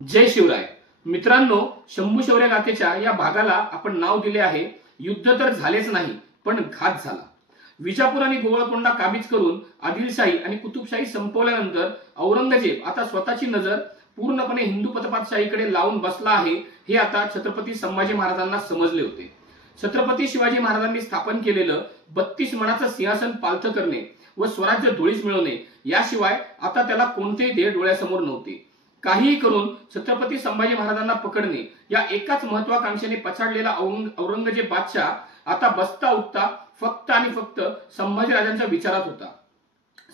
जय शिवराय मित्रांनो, शंभू शौर्य गाथेच्या या भागाला आपण नाव दिले आहे युद्ध तर झालेच नाही पण घात झाला। विजापूर आणि गोवळकोंडा काबीज करून आदिलशाही आणि कुतुबशाही संपवल्यानंतर औरंगजेब आता स्वतःची नजर पूर्णपणे हिंदू पतपातशाहीकडे लावून बसला आहे हे आता छत्रपती संभाजी महाराजांना समजले होते। छत्रपती शिवाजी महाराजांनी स्थापन केलेलं 32 मणाचं सिंहासन पालथ करणे व स्वराज्य धुळीस मिळवणे याशिवाय आता त्याला कोणतेही ध्येय डोळ्यासमोर नव्हते। काहीही करून छत्रपती संभाजी महाराजांना पकडणे या एकाच महत्वाकांक्षेने पछाडलेला औरंगजेब बादशाह आता बसता उठता फक्त आणि फक्त संभाजीराजांच्या विचारात होता।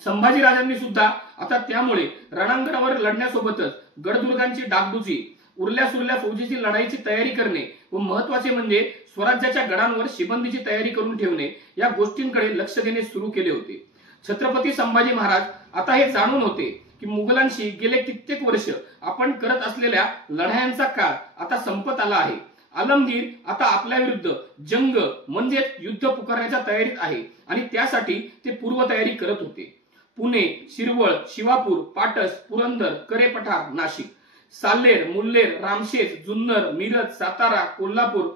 संभाजीराजांनी सुद्धा आता त्यामुळे रणांगणावर लढण्यासोबतच गडदुर्गांची डागडुजी, उरल्या सुरल्या फौजेची लढाईची तयारी करणे व महत्वाचे म्हणजे स्वराज्याच्या गडांवर शिबंदीची तयारी करून ठेवणे या गोष्टींकडे लक्ष देणे सुरू केले होते। छत्रपती संभाजी महाराज आता हे जाणून होते की मुघलांशी गेले कित्येक वर्ष आपण करत असलेल्या लढायांचा काळ आता संपत आला आहे। आलमगीर आता आपल्या विरुद्ध जंग म्हणजे युद्ध पुकारण्याच्या तयारीत आहे आणि त्यासाठी ते पूर्वतयारी करत होते। पुणे, शिरवळ, शिवापूर, पाटस, पुरंदर, करेपठार, नाशिक, साल्हेर, मुल्हेर, रामशेज, जुन्नर, मिरज, सातारा, कोल्हापूर,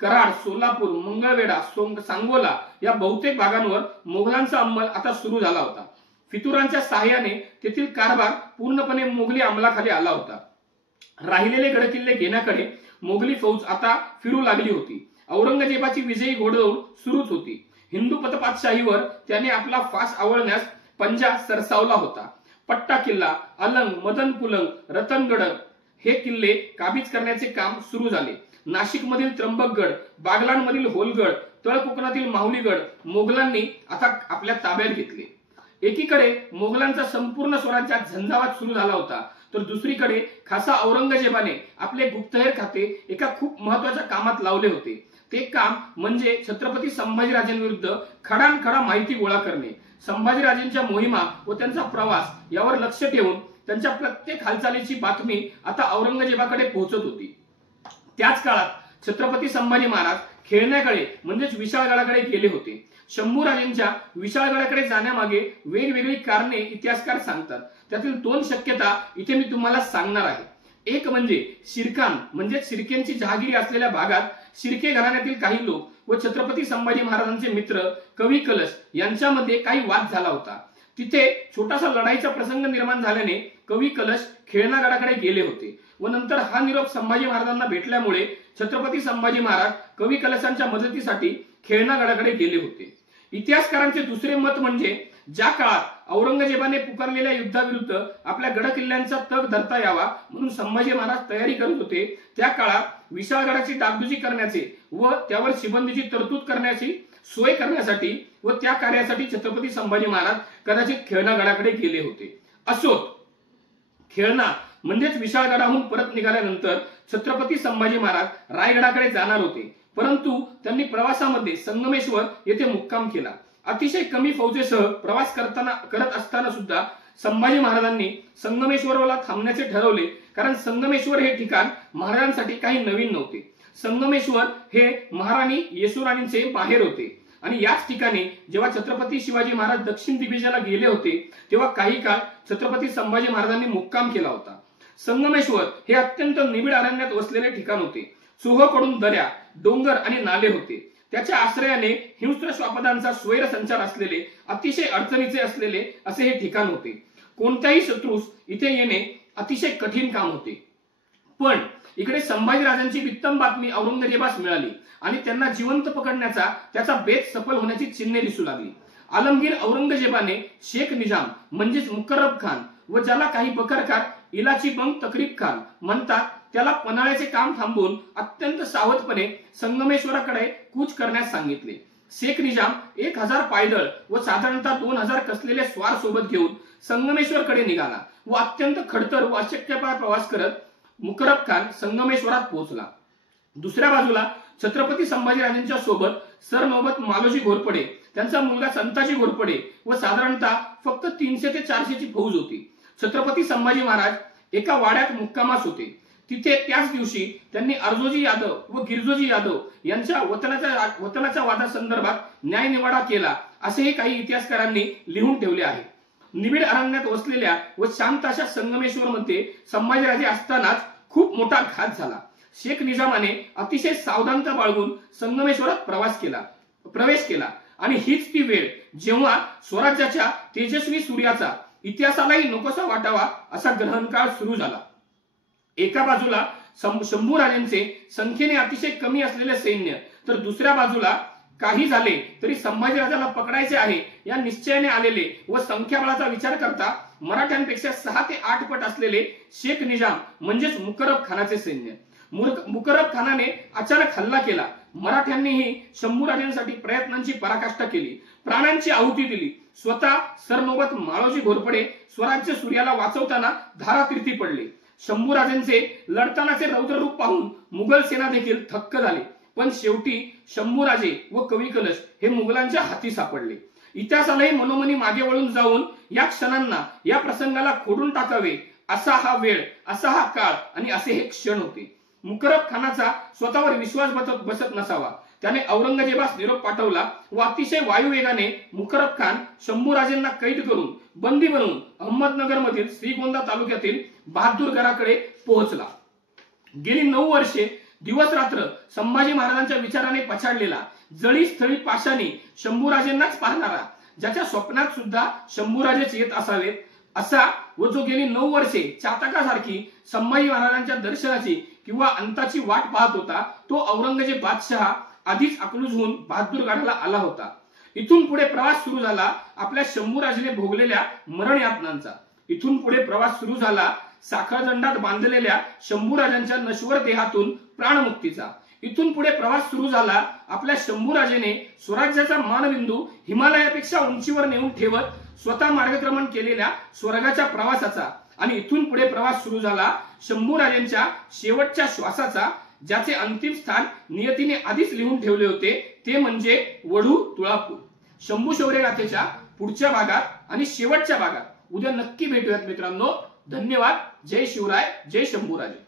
कराड, सोलापूर, मंगळवेढा, सांगोला या बहुतेक भागांवर मोगलांचा अंमल आता सुरू झाला होता। फितुरांच्या सहाय्याने तेथील कारभार पूर्णपणे मोगली अंमलाखाली आला होता। राहिलेले गडकिल्ले घेण्याकडे मोगली फौज आता फिरू लागली होती। औरंगजेबाची विजयी घोडदौड सुरूच होती। हिंदू पतपातशाहीवर त्याने आपला फास आवळण्यास पंजा सरसावला होता। पट्टा किल्ला, अलंग, मदनकुलंग, रतनगड हे किल्ले काबीज करण्याचे काम सुरू झाले। नाशिकमधील त्र्यंबकगड, बागलाणमधील होलगड, तळ कोकणातील माहुलीगड मोगलांनी आता आपल्या ताब्यात घेतले। एकीकडे मोगलांचा संपूर्ण स्वराज्यात झंझावात सुरू झाला होता, तर दुसरीकडे खासा औरंगजेबाने आपले गुप्तहेर खाते एका खूप महत्वाच्या कामात लावले होते। ते काम म्हणजे छत्रपती संभाजीराजांविरुद्ध खडानखडा माहिती गोळा करणे। संभाजीराजांच्या मोहिमा व त्यांचा प्रवास यावर लक्ष ठेवून त्यांच्या प्रत्येक हालचालीची बातमी आता औरंगजेबाकडे पोहोचत होती। त्याच काळात छत्रपती संभाजी महाराज खेळण्याकडे म्हणजेच विशाळगडाकडे गेले होते। शंभूराजांच्या विशाळगडाकडे जाण्यामागे वेगवेगळी कारणे इतिहासकार सांगतात। त्यातील 2 शक्यता इथे मी तुम्हाला सांगणार आहे। एक म्हणजे शिरकान म्हणजे शिर्केंची जहागिरी असलेल्या भागात शिर्के घराण्यातील काही लोक व छत्रपती संभाजी महाराजांचे मित्र कवी कलश यांच्यामध्ये काही वाद झाला होता। तिथे छोटासा लढाईचा प्रसंग निर्माण झाल्याने कवी कलश खेळणागडाकडे गेले होते व नंतर हा निरोप संभाजी महाराजांना भेटल्यामुळे छत्रपती संभाजी महाराज कवी कलशांच्या मदतीसाठी खेळणागडाकडे गेले होते। इतिहासकारांचे दुसरे मत म्हणजे ज्या काळात औरंगजेबाने पुकारलेल्या युद्धाविरुद्ध आपल्या गडकिल्ल्यांचा तग धरता यावा म्हणून संभाजी महाराज तयारी करत होते, त्या काळात विशाळगडाची डागडुजी करण्याचे व त्यावर शिबंदीची तरतूद करण्याची सोय करण्यासाठी व त्या कार्यासाठी छत्रपती संभाजी महाराज कदाचित खेळणागडाकडे गेले होते। असोत, खेळणा म्हणजेच विशाळगडाहून परत निघाल्यानंतर छत्रपती संभाजी महाराज रायगडाकडे जाणार होते, परंतु त्यांनी प्रवासामध्ये संगमेश्वर येथे मुक्काम केला। अतिशय कमी फौजेसह प्रवास करत असताना सुद्धा संभाजी महाराजांनी संगमेश्वरला थांबण्याचे ठरवले, कारण संगमेश्वर हे ठिकाण महाराजांसाठी काही नवीन नव्हते। संगमेश्वर हे महाराणी येसुराणींचे माहेर होते आणि याच ठिकाणी जेव्हा छत्रपती शिवाजी महाराज दक्षिण दिग्विजयाला गेले होते तेव्हा काही काळ छत्रपती संभाजी महाराजांनी मुक्काम केला होता। संगमेश्वर हे अत्यंत निबिड अरण्यात वसलेले ठिकाण होते। चोहोकडून दऱ्या, डोंगर आणि नाले होते। त्याच्या आश्रयाने हिंस्र श्वापदांचा स्वैर संचार असलेले अतिशय अडचणीचे असलेले असे हे ठिकाण होते। कोणत्याही शत्रूस इथे येणे अतिशय कठीण काम होते। पण इकडे संभाजीराजांची उत्तम बातमी औरंगजेबास मिळाली आणि त्यांना जिवंत पकडण्याचा त्याचा बेत सफल होण्याची चिन्हे दिसू लागली। आलमगीर औरंगजेबाने शेख निजाम म्हणजेच मुकर्रब खान व ज्याला काही बकरकार इलाची बंग तकरीब खान म्हणतात त्याला पन्हाळ्याचे काम थांबवून अत्यंत सावधपणे संगमेश्वराकडे कूच करण्यास सांगितले। शेख निजाम 1000 पायदळ व साधारणतः 2000 कसलेले स्वार सोबत घेऊन संगमेश्वरकडे निघाला व अत्यंत खडतर व अशक्यपार प्रवास करत मुकर्रब खान संगमेश्वरात पोहोचला। दुसऱ्या बाजूला छत्रपती संभाजीराजांच्या सोबत सरनौबत मालोजी घोरपडे, त्यांचा मुलगा संताजी घोरपडे व साधारणतः फक्त 300 ते 400 ची फौज होती। छत्रपती संभाजी महाराज एका वाड्यात मुक्कामास होते। तिथे त्याच दिवशी त्यांनी अर्जोजी यादव व गिरजोजी यादव यांच्या वतनाच्या वादासंदर्भात न्यायनिवाडा केला असेही काही इतिहासकारांनी लिहून ठेवले आहे। निबिड अरण्यात वसलेल्या व शांत अशा संगमेश्वर मध्ये संभाजीराजे असतानाच खूप मोठा घात झाला. शेख निजामाने अतिशय सावधानता बाळगून संगमेश्वरात प्रवेश केला आणि हीच ती वेळ जेव्हा स्वराज्याच्या तेजस्वी सूर्याचा इतिहासालाही नकोसा वाटावा असा ग्रहणकाळ सुरू झाला. एका बाजूला शंभूराजांचे संख्येने अतिशय कमी असलेले सैन्य, तर दुसऱ्या बाजूला काही झाले तरी संभाजीराजाला पकडायचे आहे या निश्चयाने आलेले व संख्याबळाचा विचार करता मराठ्यांपेक्षा 6 ते 8 पट असलेले शेख निजाम म्हणजेच मुकरब खानाचे सैन्य. मुकरब खानाने अचानक हल्ला केला. मराठ्यांनीही शंभूराजांसाठी प्रयत्नांची पराकाष्ठा केली, प्राणांची आहुती दिली. स्वतः सरनोबत माळोजी घोरपडे स्वराज्य सूर्याला वाचवताना धारातीर्थी पडले. शंभूराजांचे लढतानाचे रौद्ररूप पाहून मुघल सेना देखील थक्क झाली. पण शेवटी शंभूराजे व कवी कलश हे मुघलांच्या हाती सापडले. इतिहासालाही मनोमनी मागे वळून जाऊन या क्षणांना, या प्रसंगाला खोडून टाकावे असा हा वेळ, असा हा काळ आणि असे हे क्षण होते. मुकरब खानाचा स्वतःवर विश्वास बसत नसावा. त्याने औरंगजेबास निरोप पाठवला व अतिशय वायुवेगाने मुकरब खान शंभूराजेंना कैद करून बंदी बनवून अहमदनगर मधील श्रीगोंदा तालुक्यातील बहादूरगडाकडे पोहोचला. गेली 9 वर्षे दिवस रात्र संभाजी महाराजांच्या विचाराने पछाडलेला, जळी स्थळी पाशानी शंभूराजेंनाच पाहणारा, ज्याच्या स्वप्नात सुद्धा शंभूराजेच येत असावेत असा व जो गेली 9 वर्षे चातकासारखी संभाजी महाराजांच्या दर्शनाची किंवा अंताची वाट पाहत होता, तो औरंगजेब बादशहा आधीच अकलूज होऊन बहादूरगडाला आला होता. इथून पुढे प्रवास सुरू झाला आपल्या शंभूराजेने भोगलेल्या मरण यातनांचा. इथून पुढे प्रवास सुरू झाला साखळदंडात बांधलेल्या शंभूराजांच्या नश्वर देहातून प्राणमुक्तीचा. इथून पुढे प्रवास सुरू झाला आपल्या शंभूराजेने स्वराज्याचा मानबिंदू हिमालयापेक्षा उंचीवर नेऊन ठेवत स्वतः मार्गक्रमण केलेल्या स्वर्गाच्या प्रवासाचा. आणि इथून पुढे प्रवास सुरू झाला शंभूराजांच्या शेवटच्या श्वासाचा, ज्याचे अंतिम स्थान नियतीने आधीच लिहून ठेवले होते, ते म्हणजे वढू तुळापूर. शंभू शौर्य गाथेच्या पुढच्या भागात आणि शेवटच्या भागात उद्या नक्की भेटूयात मित्रांनो. धन्यवाद. जय शिवराय, जय शंभूराजे.